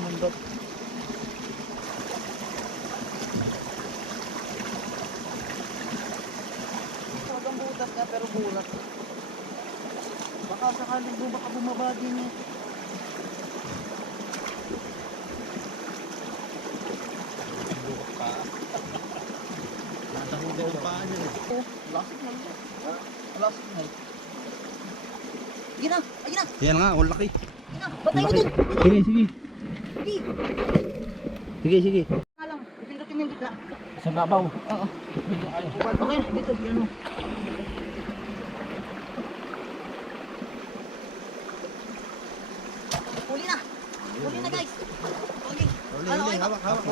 Nandot. Talagang butas nga pero bulat. Baka sakaling baka bumaba din eh. Bukas pa. Nasa hugaw pa niya. Oh, wala signal. Wala signal. Sige na, ayun na. Yan nga, ang laki. Ayun na, batay mo dun. Sige, sige. Sige. Sige, sige. Alam, ipindutin mo yung bigla. Sa babaw. Oo. Okay, dito, ano. Huli na. Huli na guys. Okay. Ano, okay. Hawak, hawak.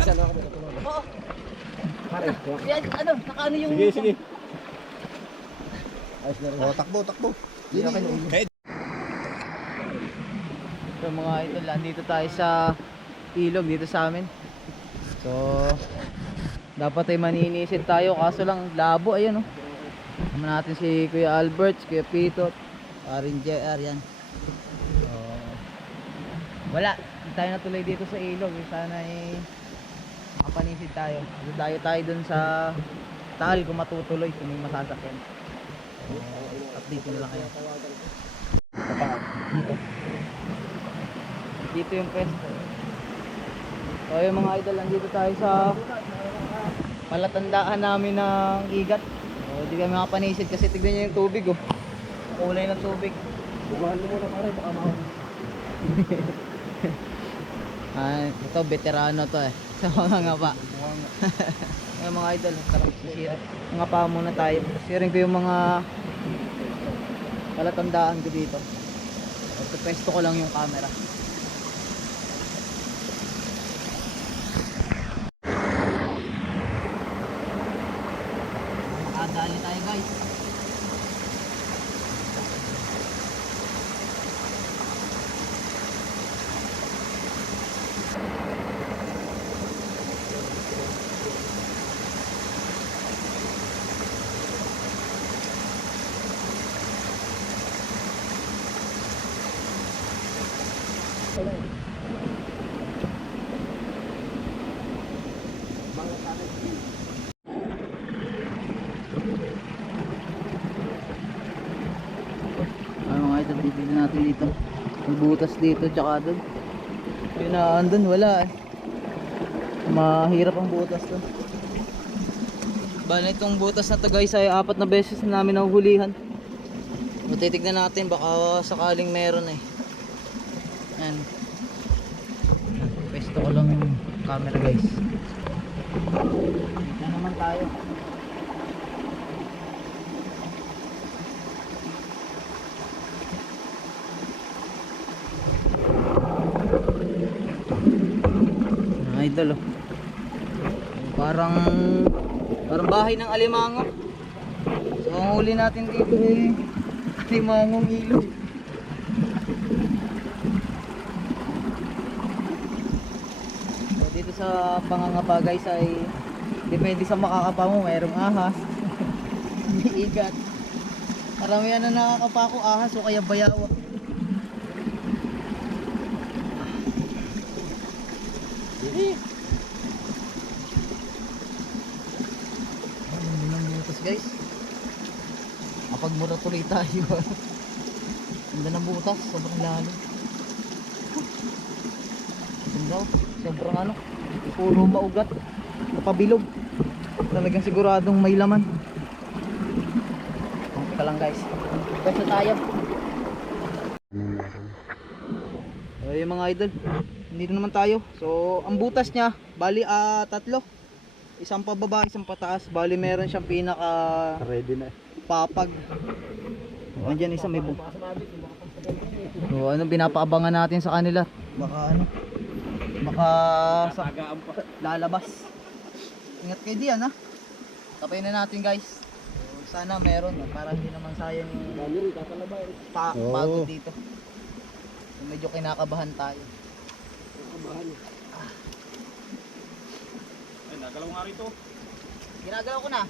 Isa na ako matutulog. Oo. Pare, Yan, ano, nakaano yung... Sige, sige. ayos na rin. Oh, takbo, takbo. Hindi akin yung Kahit So mga idol, andito tayo sa ilog dito sa amin. So dapat ay maninisid tayo kaso lang labo, ayan oh. Tama natin si Kuya Albert, si Kuya Pito, Arin JR yan. So wala, hindi tayo natuloy dito sa ilog. Sana ay makapanisid tayo. So tayo dun sa tal kung matutuloy, kung may masasakyan. So update ko na lang kayo. Dito yung pwesto. So yung mga idol, nandito tayo sa palatandaan namin ng igat. So di kami makapanisid kasi tignan nyo yung tubig oh. Kulay ng tubig. bumahan mo muna pare, baka mahal. Ito veterano to eh. Sa mga nga pa. Yung mga idol, tarang sisira. Mga pa muna tayo. Siring ko yung mga palatandaan ko dito. So pwesto ko lang yung camera. Dali tayo guys. Mga idol, titignan natin dito. May butas dito tsaka doon. Yun na, andun wala eh. Mahirap ang butas doon. Bala itong butas na to guys ay 4 na beses na namin nahuhulihan. So, titignan natin baka sakaling meron eh. Ayan. Pwesto ko lang yung camera guys. Dito naman tayo. Idol oh. Parang bahay ng alimango. So ang huli natin dito eh alimangong ilog. So dito sa pangangapa guys ay depende sa makakapa mo, mayroong ahas. May igat. Karamihan na nakakapa ko ahas o kaya bayawa. Guys, kapag mura tuloy tayo. Ganda ng butas, sobrang lalim. Ganda, sobrang ano, puro maugat, napabilog. Talagang siguradong may laman. Teka lang guys, basta tayo. So yung mga idol, dito naman tayo. So ang butas niya, bali 3. Isang pababa, isang pataas. Bali meron siyang pinaka ready na. Papag. Andiyan isa may so ano pinapaabangan natin sa kanila? Baka sa lalabas. Ingat kayo diyan ha. Tapayin na natin guys. So, sana meron para hindi naman sayang yung pagod dito. So, medyo kinakabahan tayo. Nagalaw nga rito. Ginagalaw ko na.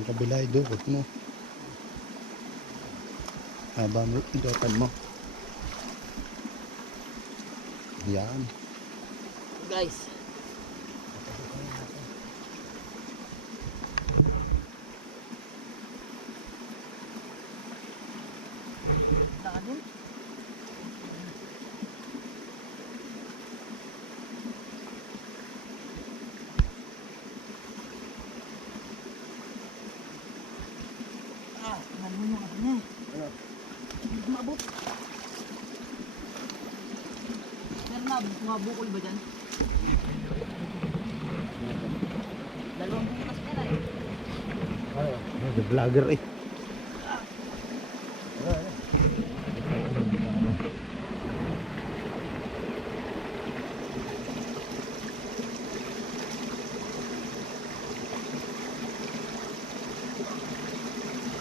Yung kabila ay dukot mo. Haba mo, idotan mo. Yan. Guys. Nakadun? Nalun yung ano niya eh. Hindi maabot. Meron na, mga bukol ba dyan? Dalawang bukas ka na eh. The vlogger eh.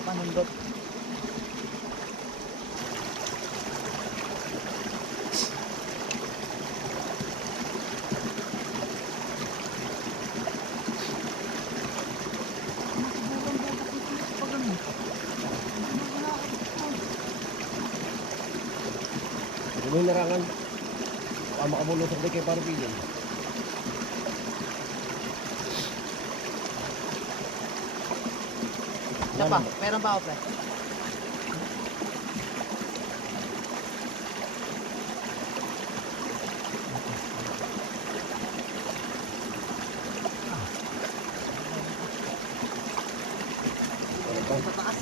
Panundot. Ano yung narangan? Baka makamulusok din kay Parupilin. Isa pa, meron pa ako pre. Sa taas.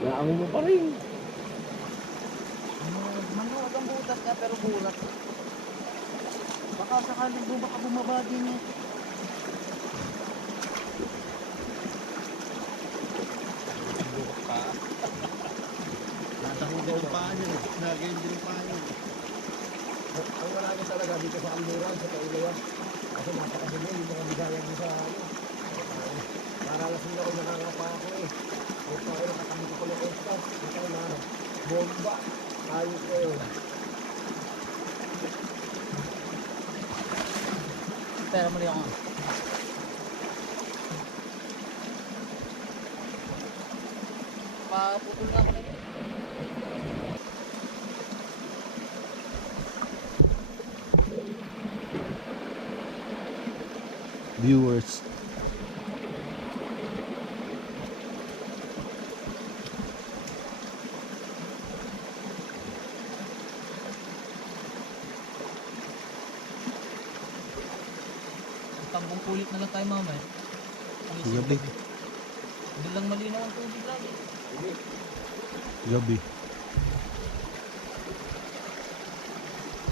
Naangon mo pa rin. Manuwag ang butas niya pero bulat. Baka sakaling baka bumaba din eh. Natahugaw ang paa niya. Nagayon din ang paa niya. Ang marami talaga dito sa Anduran, sa Kaulayan. Kasi napakasino yung mga bigayan mo sa ano. Naralasin ako, nakangapa ako eh. Ito ay nakatabi ko ng esta. Ito na bomba. Tayo ko eh. Pero mali ako. Paputol nga ako nito. Viewers. Tambong kulit na lang tayo mamaya. Gabi. Hindi lang malinaw ang tubig lagi. Gabi.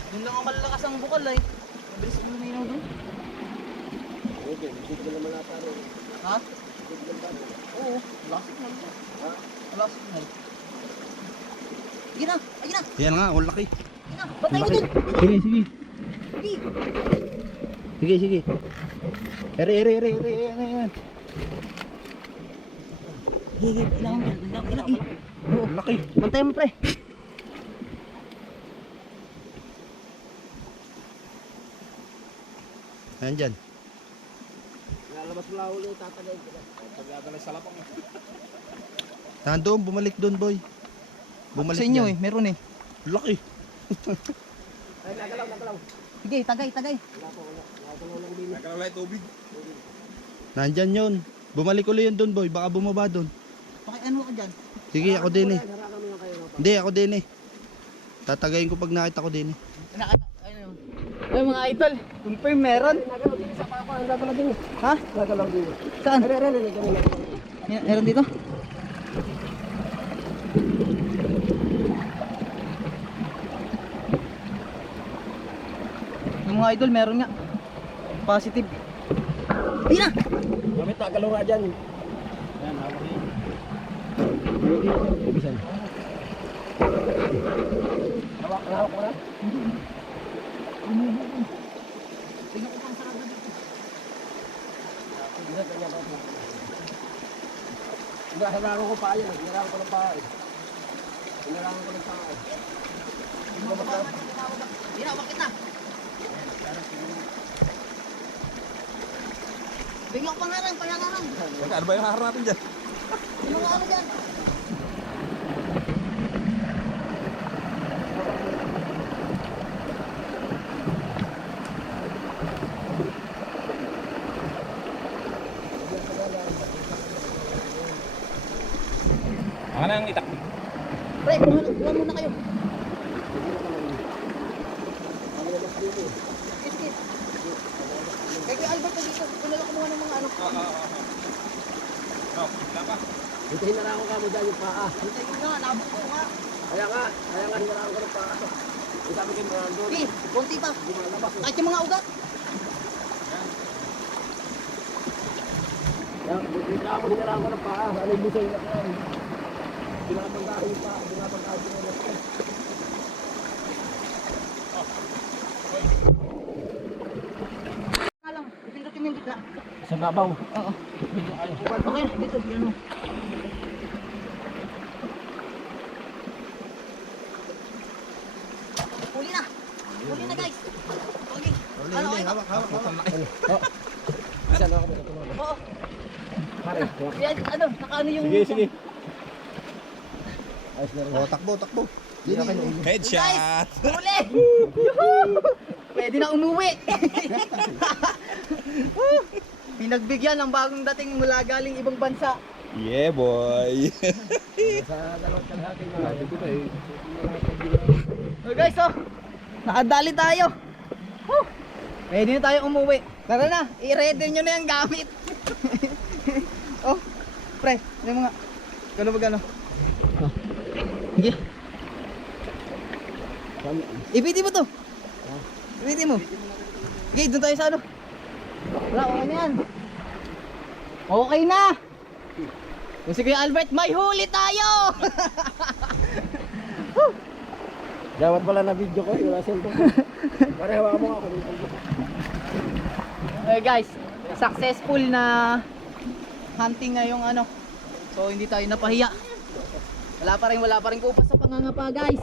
Doon lang ang malalakas ang bukal ay. Mabilis ang luminaw doon. Okay, bigyan naman nata rin. Ha? Bigyan ba rin? Oo, wala signal siya. Ha? Wala signal. Ayun na! Ayun na! Yan nga, ang laki. Ayun na! Batay mo doon! Sige, sige. Hindi! Sige, sige. Ere. Yan. Higit, ilang. Oo, Ang laki. bantay mo pre. Ayan dyan. Lalabas mo lang ulit, tatagayin ko na. Pagdadala sa lapang. Nandun, bumalik doon, boy. Bumalik Sa inyo dyan. eh, meron eh. Laki. Ay, nagalaw. Sige, tagay. Wala po, wala. Nagalaw lang din. Nagalaw lang tubig. Nandyan yun. Bumalik ulit yun doon, boy. Baka bumaba doon. Pakiano ka dyan. Sige, ako din eh. Harakan mo lang kayo. Hindi, ako din eh. Tatagayin ko pag nakita ko din eh. Ayun. Ay mga idol, confirm meron. Nagalaw din sa papa. Nagalaw din. Ha? Nagalaw din. Saan? Ay, Meron dito? Yung mga idol, meron nga. Positive. Ayun na! Gamit nagalaw nga dyan. Yan, hawak niya. Ibisan. Hawak mo na? Tingnan ko pang sarado dito. Ibisan kanya ba? Hinarangan ko pa yan. Hinarangan ko ng paa eh. Hinarangan ko ng paa eh. Ayun na, bakit na? Bigyan ko pangarang. Ano ba yung harap natin dyan? Yung mga ano dyan. Mga nang itak. Pre, kuha muna kayo. Sige. Kaya Albert na dito. Kung nalang kumuha ng mga ano. Hintayin na lang ako kamo dyan yung paa. Hintayin nga, nabot ko nga. Kaya nga, hinaraan ko ng paa. Yung sabi kayo mga doon. Sige, konti pa. Lumalabas. Kahit yung mga ugat. Kaya, hinaraan ko ng paa. Ano yung busay na yan? Pinapagkain yung paa. Pinapagkain yung paa. Alam, pindot yung gitna. Sa babaw. Oo. Okay, dito, yan mo. Huli na. Huli na guys. Okay. Ano, okay. Hawak. Isa na ako matutulog. Oo. Pare, Yan, ano, nakaano yung... Sige. ayos na rin. Oh, takbo. Guys, Headshot! huli! Yuhuu! Pwede na umuwi. Pinagbigyan ng bagong dating mula galing ibang bansa. Yeah, boy! Sa dalawang kalahati na. Dito ba eh. Oh guys, oh. Nakadali tayo. Woo! Pwede na tayo umuwi. Tara na, i-ready nyo na yung gamit. Oh, pre, ano mga... Gano ba gano? Oh. Sige. Ipiti mo to. Ipiti mo. Okay, doon tayo sa ano. Wala, okay na yan. Okay na. Kung si Kuya Albert, may huli tayo. Gawat pala na video ko. Wala cellphone ko. Pare, hawakan mo ako dito. Okay guys, successful na hunting ngayong ano. So hindi tayo napahiya. Wala pa rin kupas sa pangangapa guys.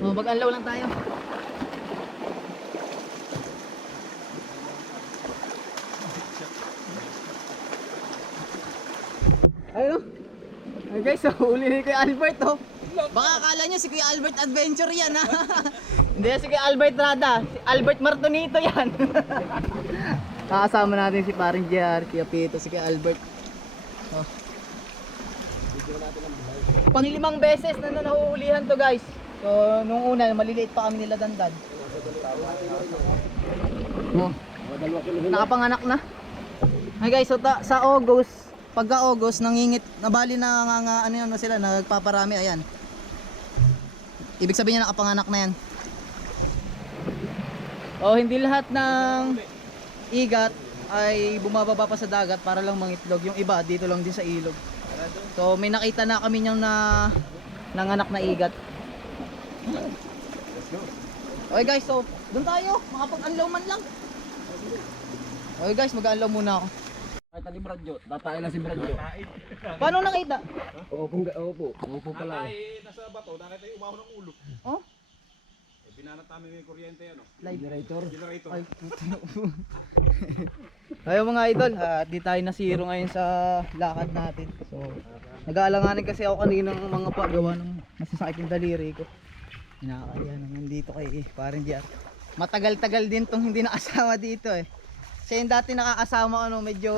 Oh, mag-anlaw lang tayo. Ayun. Ay guys, so huli ni Kuya Albert oh. Baka akala nyo si Kuya Albert Adventure yan ha. Hindi si Kuya Albert Rada, si Albert Martonito yan. Kakasama natin si Paring JR, Kuya Pito, si Kuya Albert. Oh. Pang-5 beses na nahuhulihan to guys. So nung una maliliit pa kami nila dandan. Oh. Nakapanganak na. Ay guys, so sa August, pagka August nangingit, nabali na ano yan na sila, nagpaparami ayan. Ibig sabihin niya nakapanganak na yan. Oh, hindi lahat ng igat ay bumababa pa sa dagat para lang mangitlog. Yung iba dito lang din sa ilog. So may nakita na kami niyang nanganak na igat. Okay guys, so doon tayo, makapag-unlaw man lang. Okay guys, mag-unlaw muna ako. Ay, tali Bradyo. Tatay lang si Bradyo. Paano nakita? Opo pala. Nasa bato, nakita yung umaho ng ulo. Oh? Binanat namin yung kuryente, ano? Live. Generator. Generator. Ay, Ayaw mga idol, di tayo nasiro ngayon sa lakad natin. So, nag-aalanganin kasi ako kaninang mga pagawa ng masasakit yung daliri ko. Hinakaya naman dito kay Paring JR. Matagal-tagal din tong hindi nakasama dito eh. Kasi yung dati nakakasama ko medyo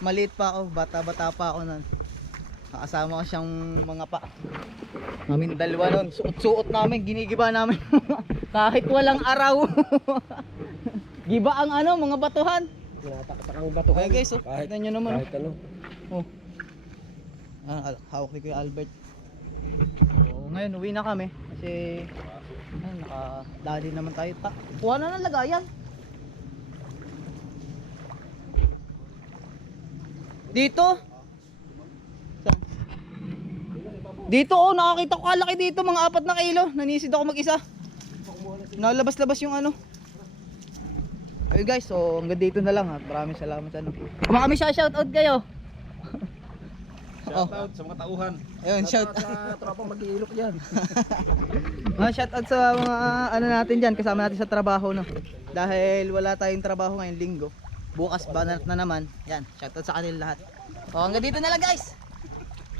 maliit pa ako, bata-bata pa ako nun. Nakasama ko siyang mga pa. Namin dalawa nun, suot-suot namin, ginigiba namin. Kahit walang araw. Giba ang ano, mga batuhan. Tinataktak ang bato. Okay guys, oh, Kahit- tignan nyo naman. Kahit ano. Oh. Hawak ni Kuya Albert. Oh, ngayon uwi na kami kasi nakadali naman tayo. Kuha na ng lagayan. Dito? Saan? Dito oh, nakakita ko kalaki dito, mga 4 na kilo. Nanisid ako mag-isa. Nalabas-labas yung ano. Okay guys, so hanggang dito na lang ha. Maraming salamat sa ano. Kung kami shoutout kayo. Shoutout sa mga tauhan. Ayun, shout Sa tropang mag-iilok yan. mga shoutout sa mga ano natin diyan, kasama natin sa trabaho no. Dahil wala tayong trabaho ngayong linggo. Bukas banat na naman. Yan, shoutout sa kanila lahat. O hanggang dito na lang guys.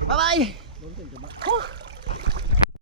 Bye bye.